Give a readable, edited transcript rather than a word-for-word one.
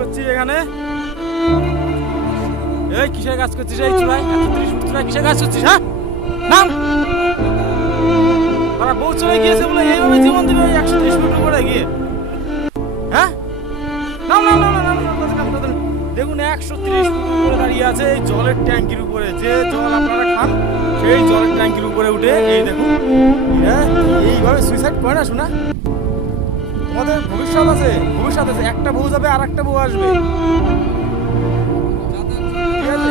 করছিস এখানে? এই কিসের কাজ করছিস এই চূড়ায়? 130 ফুট চূড়ায় কিসের কাজ করছিস? হ্যাঁ, নাম। ওরা বউ চলে গিয়েছে বলে এইভাবে জীবন দিবে 130 ফুট উপরে গিয়ে? হ্যাঁ, নাম নাম নাম নাম নাম। দেখুন 130 ফুট উপরে দাঁড়িয়ে আছে এই জলের ট্যাঙ্কির উপরে। যে জল আপনারা খান সেই জলের ট্যাঙ্কির উপরে উঠে এই দেখুন এইভাবে সুইসাইড করে না শোনা? তোমাদের ভবিষ্যৎ আছে, ভবিষ্যৎ আছে। একটা বউ যাবে আর একটা বউ আসবে, ঠিক আছে?